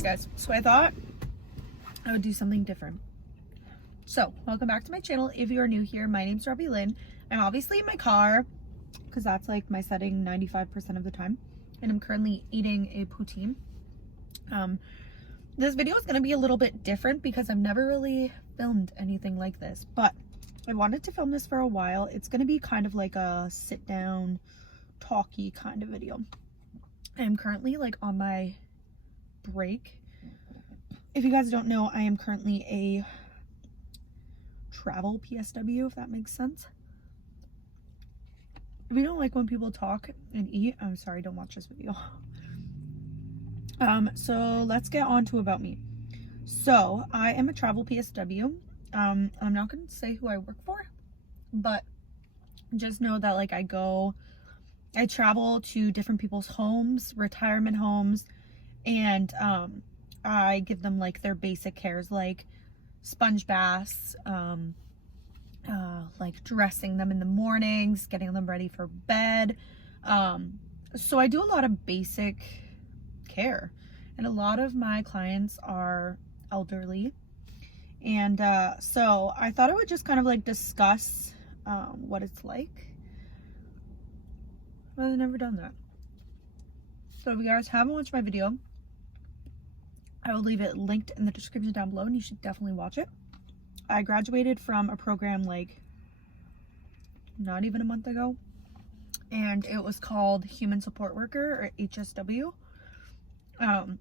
Alright guys, so I thought I would do something different. So, welcome back to my channel. If you are new here, my name's Robbie Lynn. I'm obviously in my car, because that's like my setting 95% of the time. And I'm currently eating a poutine. This video is going to be a little bit different because I've never really filmed anything like this. But I wanted to film this for a while. It's going to be kind of like a sit down, talky kind of video. I'm currently like on my break. If you guys don't know, I am currently a travel PSW, if that makes sense. If you don't like when people talk and eat, I'm sorry, don't watch this video. So let's get on to about me. So I am a travel PSW. I'm not going to say who I work for, but just know that like I travel to different people's homes, retirement homes, and I give them like their basic cares, like sponge baths, like dressing them in the mornings, getting them ready for bed. So I do a lot of basic care, and a lot of my clients are elderly. And so I thought I would just kind of like discuss what it's like. I've never done that. So if you guys haven't watched my video, I will leave it linked in the description down below, and you should definitely watch it. I graduated from a program like not even a month ago, and it was called Human Support Worker, or HSW. And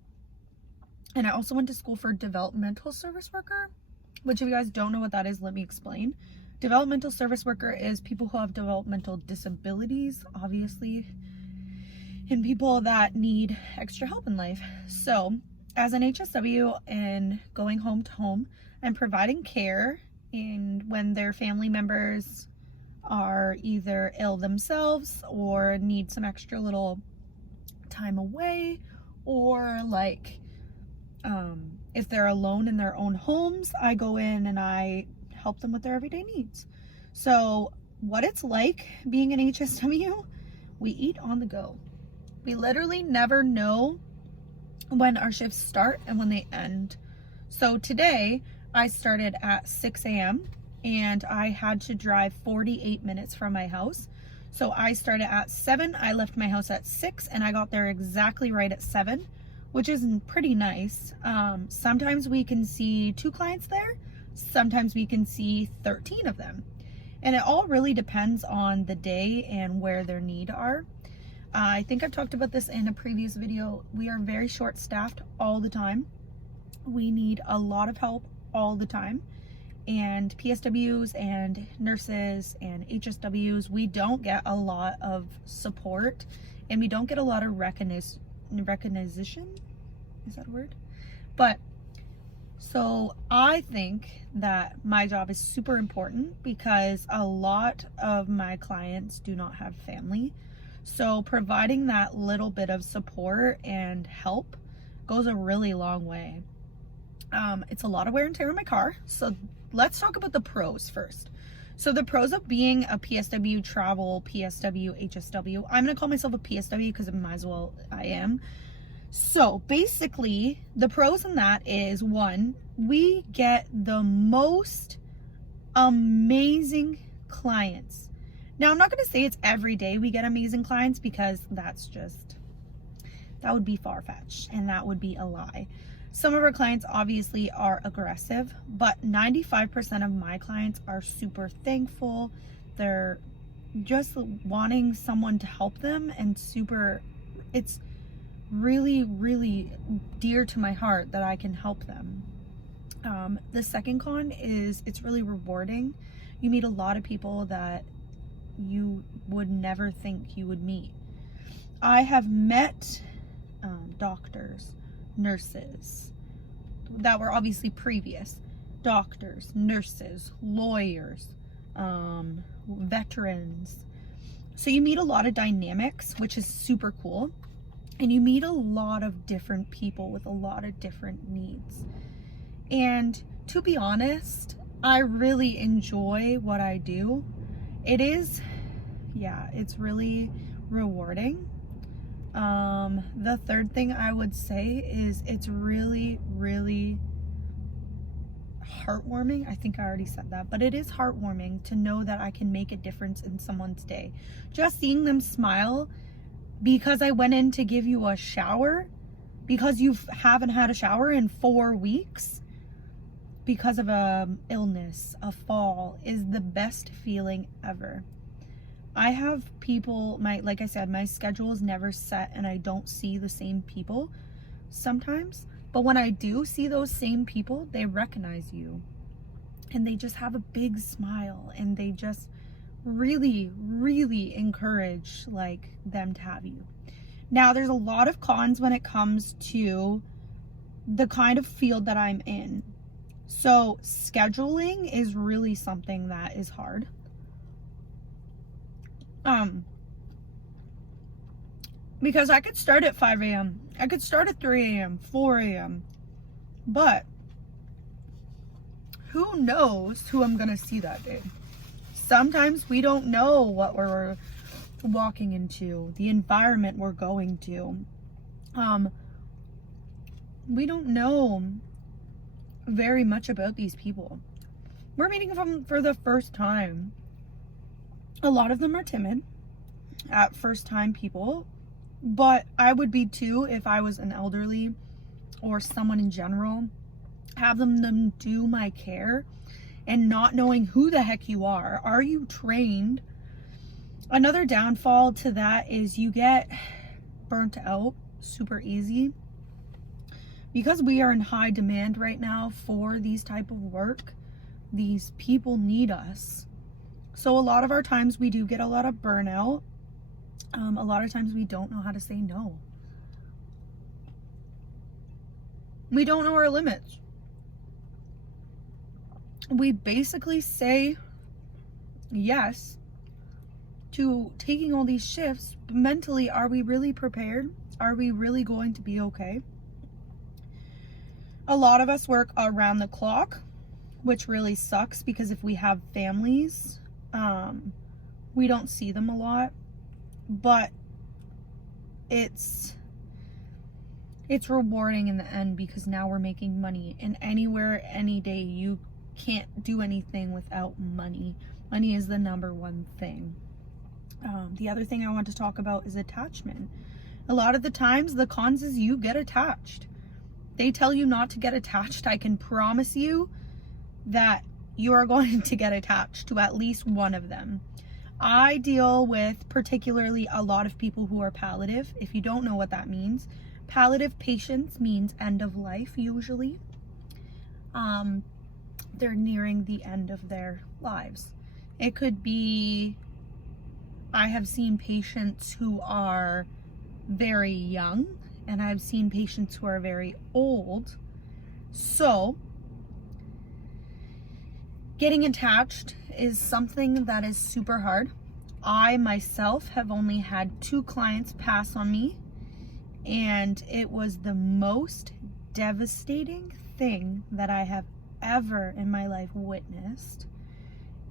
I also went to school for Developmental Service Worker, which if you guys don't know what that is, let me explain. Developmental Service Worker is people who have developmental disabilities, obviously, and people that need extra help in life. So as an HSW and going home to home, I'm providing care and when their family members are either ill themselves or need some extra little time away, or like if they're alone in their own homes, I go in and I help them with their everyday needs. So what it's like being an HSW, we eat on the go. We literally never know when our shifts start and when they end. So today I started at 6 a.m. and I had to drive 48 minutes from my house. So I started at 7, I left my house at 6, and I got there exactly right at 7, which is pretty nice. Sometimes we can see 2 clients there, sometimes we can see 13 of them. And it all really depends on the day and where their need are. I think I've talked about this in a previous video. We are very short-staffed all the time. We need a lot of help all the time. And PSWs and nurses and HSWs, we don't get a lot of support, and we don't get a lot of recognition. Is that a word? But so I think that my job is super important because a lot of my clients do not have family. So providing that little bit of support and help goes a really long way. It's a lot of wear and tear on my car. So let's talk about the pros first. So the pros of being a PSW, travel, PSW, HSW. I'm going to call myself a PSW because I might as well I am. So basically the pros in that is, 1, we get the most amazing clients. Now, I'm not going to say it's every day we get amazing clients because that would be far-fetched and that would be a lie. Some of our clients obviously are aggressive, but 95% of my clients are super thankful. They're just wanting someone to help them, and it's really, really dear to my heart that I can help them. The second con is it's really rewarding. You meet a lot of people that you would never think you would meet. I have met doctors, nurses that were obviously previous doctors, nurses, lawyers, veterans. So you meet a lot of dynamics, which is super cool, and you meet a lot of different people with a lot of different needs. And to be honest, I really enjoy what I do. It is, yeah, it's really rewarding. The third thing I would say is it's really, really heartwarming. I think I already said that, but it is heartwarming to know that I can make a difference in someone's day. Just seeing them smile because I went in to give you a shower because you haven't had a shower in 4 weeks because of a illness, a fall, is the best feeling ever. I have people, like I said, my schedule is never set and I don't see the same people sometimes. But when I do see those same people, they recognize you and they just have a big smile and they just really, really encourage like them to have you. Now, there's a lot of cons when it comes to the kind of field that I'm in. So scheduling is really something that is hard. Because I could start at 5 a.m. I could start at 3 a.m., 4 a.m. But who knows who I'm going to see that day? Sometimes we don't know what we're walking into, the environment we're going to. We don't know very much about these people. We're meeting them for the first time. A lot of them are timid at first time people, but I would be too if I was an elderly or someone in general. Have them do my care and not knowing who the heck you are. Are you trained? Another downfall to that is you get burnt out super easy. Because we are in high demand right now for these type of work, these people need us. So a lot of our times we do get a lot of burnout. A lot of times we don't know how to say no. We don't know our limits. We basically say yes to taking all these shifts, but mentally, are we really prepared? Are we really going to be okay? A lot of us work around the clock, which really sucks because if we have families, we don't see them a lot, but it's rewarding in the end because now we're making money, and anywhere, any day, you can't do anything without money. Money is the number one thing. The other thing I want to talk about is attachment. A lot of the times the cons is you get attached. They tell you not to get attached. I can promise you that you are going to get attached to at least one of them. I deal with particularly a lot of people who are palliative. If you don't know what that means, palliative patients means end of life usually. They're nearing the end of their lives. It could be, I have seen patients who are very young and I've seen patients who are very old. So getting attached is something that is super hard. I myself have only had 2 clients pass on me, and it was the most devastating thing that I have ever in my life witnessed.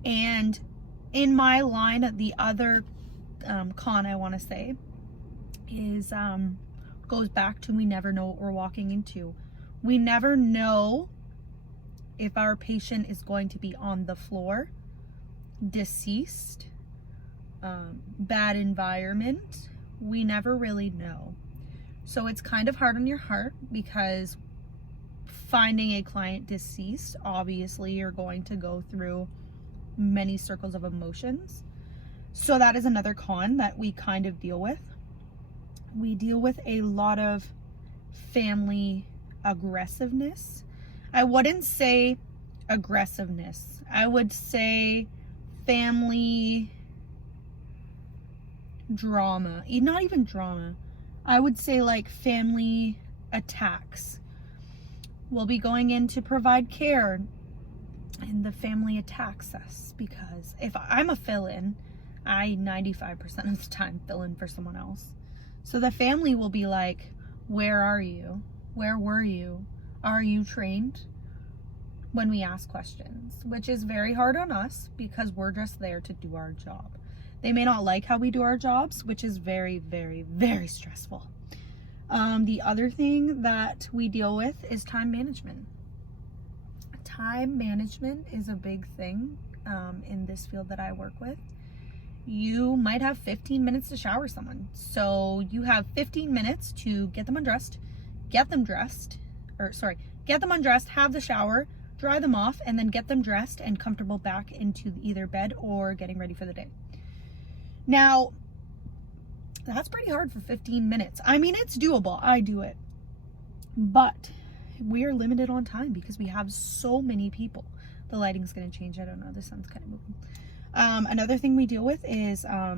And in my line, the other con I want to say is goes back to we never know what we're walking into. We never know if our patient is going to be on the floor, deceased, bad environment. We never really know. So it's kind of hard on your heart because finding a client deceased, obviously you're going to go through many circles of emotions. So that is another con that we kind of deal with. We deal with a lot of family aggressiveness. I wouldn't say aggressiveness. I would say family drama. Not even drama. I would say like family attacks. We'll be going in to provide care and the family attacks us because if I'm a fill-in, I 95% of the time fill in for someone else. So the family will be like, where are you? Where were you? Are you trained? When we ask questions, which is very hard on us because we're just there to do our job. They may not like how we do our jobs, which is very, very, very stressful. The other thing that we deal with is time management. Time management is a big thing in this field that I work with. You might have 15 minutes to shower someone. So you have 15 minutes to get them undressed, get them undressed, have the shower, dry them off, and then get them dressed and comfortable back into either bed or getting ready for the day. Now, that's pretty hard for 15 minutes. I mean, it's doable. I do it. But we are limited on time because we have so many people. The lighting's going to change. I don't know. The sun's kind of moving. Another thing we deal with is I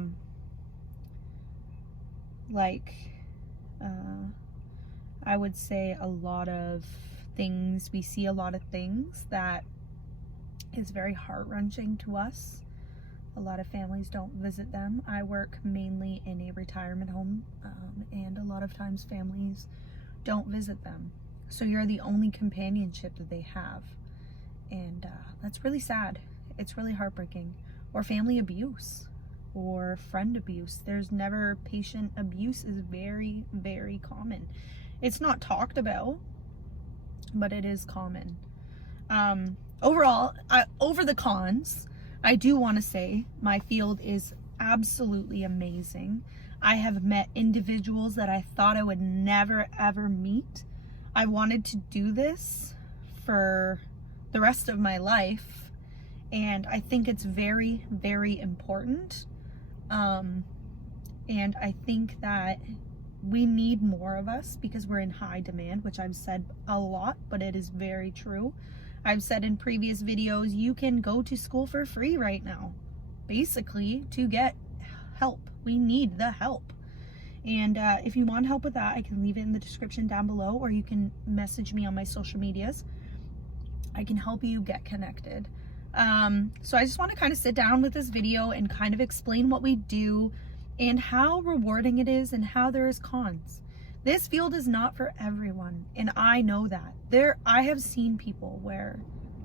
would say a lot of things. We see a lot of things that is very heart-wrenching to us. A lot of families don't visit them. I work mainly in a retirement home, and a lot of times families don't visit them. So you're the only companionship that they have. And that's really sad. It's really heartbreaking. Or family abuse or friend abuse. There's never patient abuse is very, very common. It's not talked about, but it is common. Overall, over the cons, I do want to say my field is absolutely amazing. I have met individuals that I thought I would never ever meet. I wanted to do this for the rest of my life, and I think it's very, very important. And I think that we need more of us because we're in high demand, which I've said a lot, but it is very true. I've said in previous videos, you can go to school for free right now, basically, to get help. We need the help. And if you want help with that, I can leave it in the description down below, or you can message me on my social medias. I can help you get connected. So I just want to kind of sit down with this video and kind of explain what we do and how rewarding it is and how there is cons. This field is not for everyone, and I know that. I have seen people where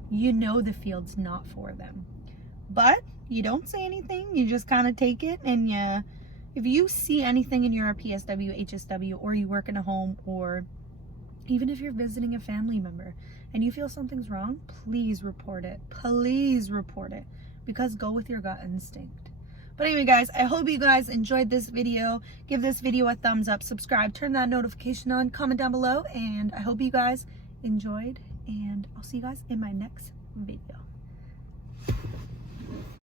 the field's not for them, but you don't say anything. You just kind of take it, and if you see anything and you're a PSW, HSW, or you work in a home, or even if you're visiting a family member and you feel something's wrong, please report it. Please report it, because go with your gut instinct. But anyway, guys, I hope you guys enjoyed this video. Give this video a thumbs up, subscribe, turn that notification on, comment down below, and I hope you guys enjoyed, and I'll see you guys in my next video.